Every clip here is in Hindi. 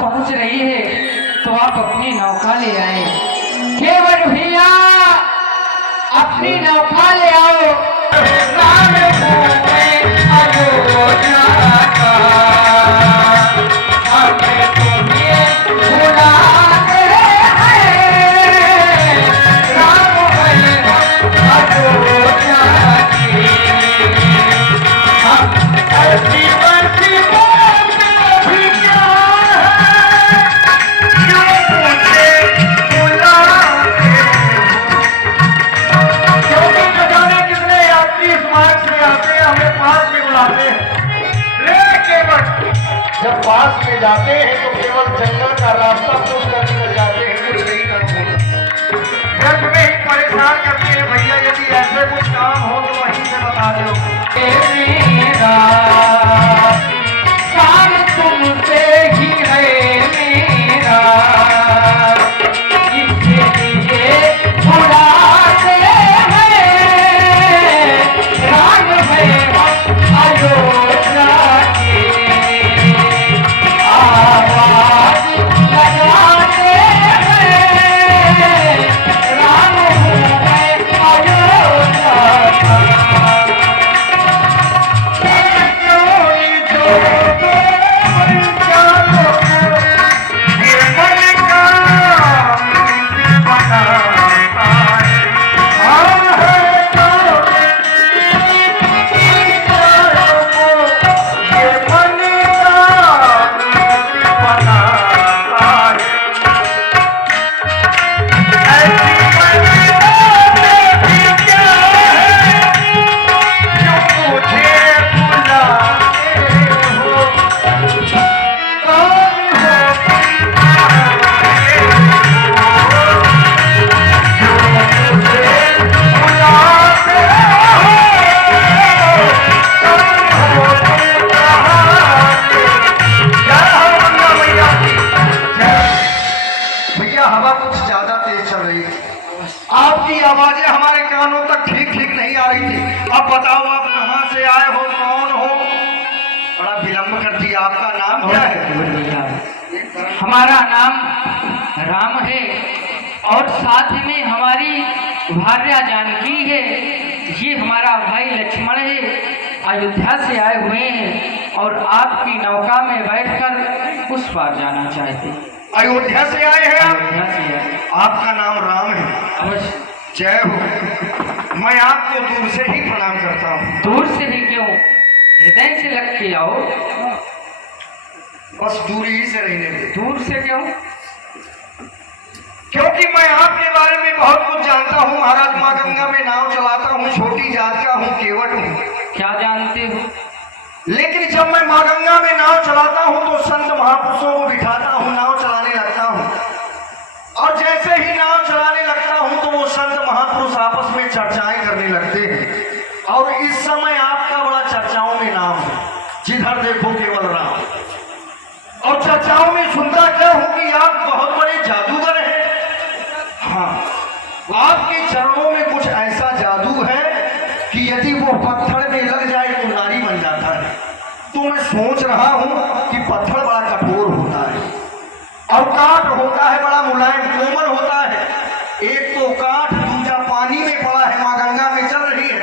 पहुंच रही है तो आप अपनी नौका ले आए। केवल भैया अपनी नौका ले आओ। जब पास में जाते हैं तो केवल जंगल का रास्ता पूछ कर निकल जाते हैं, कुछ नहीं करते। जब में ही परेशान करते हैं भैया, यदि ऐसे कुछ काम हो तो वहीं से बता दो। काम तुमसे ही है मेरा, इसलिए बुलाते हैं, राम है अयोध्या की, आवाज लगाते हैं, राम है अयोध्या का। आपकी आवाजें हमारे कानों तक ठीक नहीं आ रही थी। अब बताओ आप कहाँ से आए हो, कौन हो? बड़ा विलंब कर दिया। आपका नाम क्या है? हमारा नाम राम है और साथ में हमारी भार्या जानकी है। ये हमारा भाई लक्ष्मण है, अयोध्या से आए हुए हैं और आपकी नौका में बैठकर उस पार जाना चाहते हैं। अयोध्या से आए हैं आप? अयोध्या से आए। आपका नाम राम है? अवश्य। जय हो। मैं आपको दूर से ही प्रणाम करता हूँ। दूर से ही क्यों, हृदय से लग के आओ। बस दूरी ही से रहने दे। दूर से क्यों? क्योंकि मैं आपके बारे में बहुत कुछ जानता हूँ। महाराज माँ गंगा में नाव चलाता हूँ, छोटी जात का हूँ, केवट हूँ। क्या जानते हो? लेकिन जब मैं माँ गंगा में नाव चलाता हूँ तो संत महापुरुषों को बिठाता हूँ, नाव चलाने लगता हूँ। और जैसे ही नाव चलाने लगता हूँ तो वो संत महापुरुष आपस में चर्चाएं करने लगते हैं। और इस समय आपका बड़ा चर्चाओं में नाम है, जिधर देखो केवल राम। और चर्चाओं में सुनता क्या हूँ कि आप बहुत बड़े जादूगर हैं। हाँ, आपके चरणों में कुछ ऐसा जादू है कि यदि वो पत्थर में लग जाए तो नारी बन जाता है। तो मैं सोच रहा हूँ कि पत्थर बड़ा कठोर होता है और काठ होता है बड़ा मुलायम, कोमल होता है। एक तो काठ, दूसरा पानी में पड़ा है, माँ गंगा में चल रही है,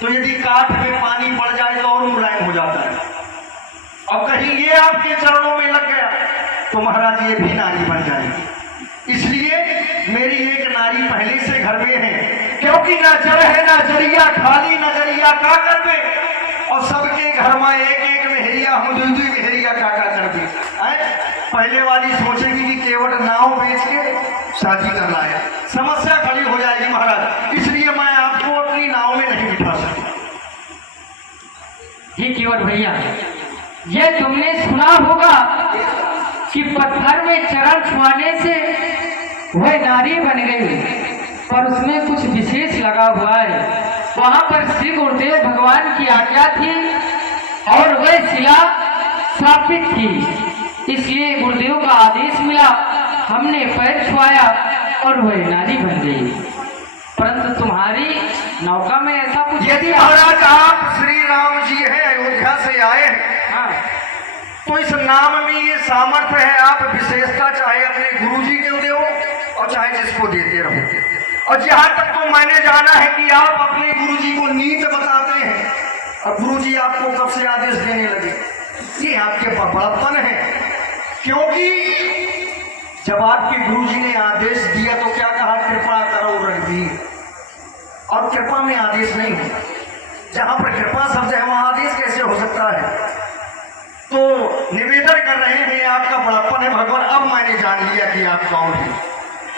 तो यदि काठ में पानी पड़ जाए तो और मुलायम हो जाता है। और कहीं ये आपके चरणों में लग गया तो महाराज ये भी नारी बन जाएगी। इसलिए मेरी क्योंकि ना जड़ है ना जरिया, खाली नगरिया का करबे। और सबके घर में एक एक मेहरिया हूँ, दुई दुई मेहरिया का करबे। पहले वाली सोचेगी कि केवट नाव बेच के शादी करना है, समस्या खड़ी हो जाएगी महाराज। इसलिए मैं आपको अपनी नाव में नहीं बिठा सकता। ये केवट भैया, ये तुमने सुना होगा कि पत्थर में चरण छुआने से वह नारी बन गई, पर उसमें कुछ विशेष लगा हुआ है। वहां पर श्री गुरुदेव भगवान की आज्ञा थी और वह शिला स्थापित थी, इसलिए गुरुदेव का आदेश मिला, हमने पैर छुआया और वह नारी बन गई। परंतु तुम्हारी नौका में ऐसा कुछ यदि महाराज आप श्री राम जी हैं, अयोध्या से आए हैं, हाँ, तो इस नाम में ये सामर्थ्य है, आप विशेषता चाहे अपने गुरुजी को दो और चाहे जिसको देते रहो। और जहां तक तो मैंने जाना है कि आप अपने गुरुजी को नीत बताते हैं और गुरुजी आपको कब से आदेश देने लगे, ये आपके बड़प्पन है। क्योंकि जब आपके गुरुजी ने आदेश दिया तो क्या कहा, कृपा करो रघुवीर। और कृपा में आदेश नहीं होता, जहां पर कृपा शब्द है वहां आदेश कैसे हो सकता है। तो निवेदन कर रहे हैं, आपका बड़प्पन है भगवान। अब मैंने जान लिया कि आप कौन हैं।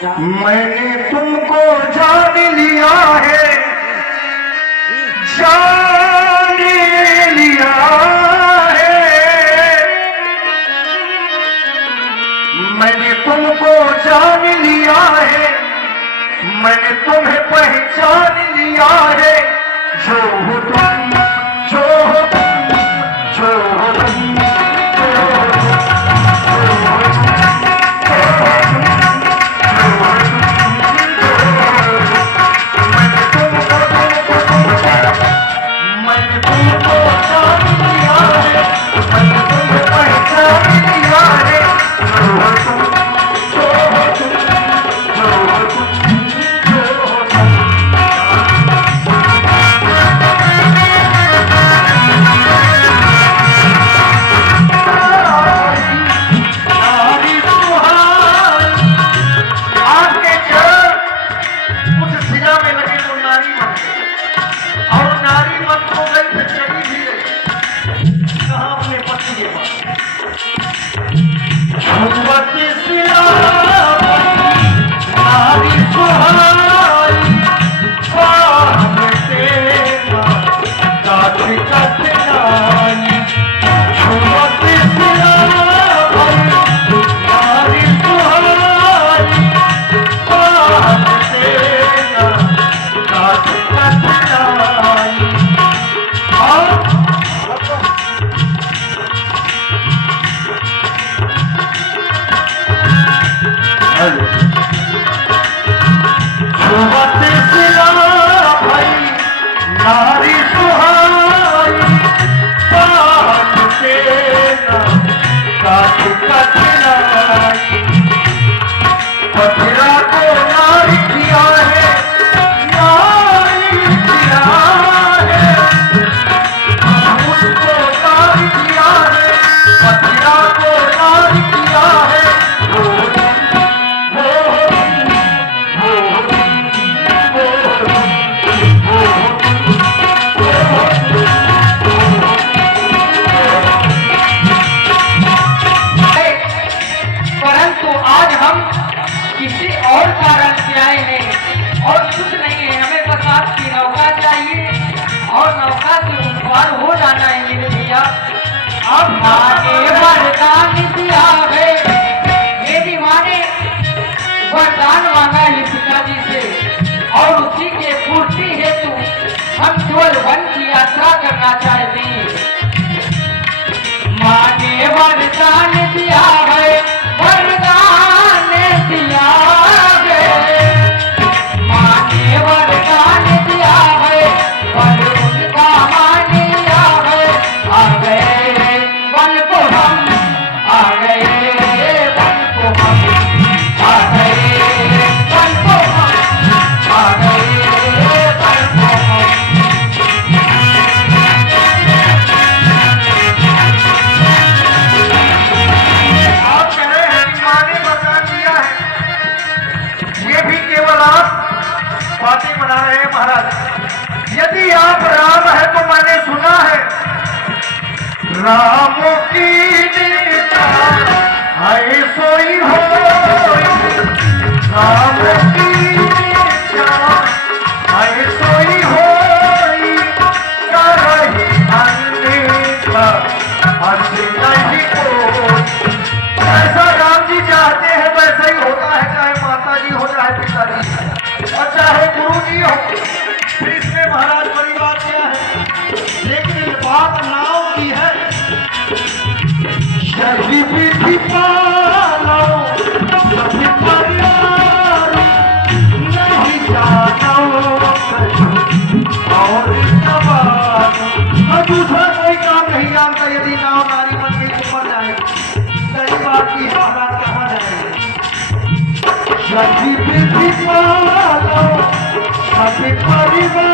मैंने तुमको जान लिया है, जान लिया है, मैंने तुमको जान लिया है, मैंने तुम्हें पहचान लिया है। जो हो तुम, जो हो तुम, जो हो तुम, आगे वरदान दिया है, मेरी माँ ने वरदान मांगा है पिताजी से और उसी के पूर्ति हेतु हम केवल वन की यात्रा करना चाहते हैं। माँ ने वरदान दिया है, वरदान दिया है, माँ ने वरदान दिया है, वर उनका मान लिया है। आ गए वन को हम, आ गए वन को हम, आ गए वन को हम, आ गए वन को हम। लक्ष्मी पालो सब परिवार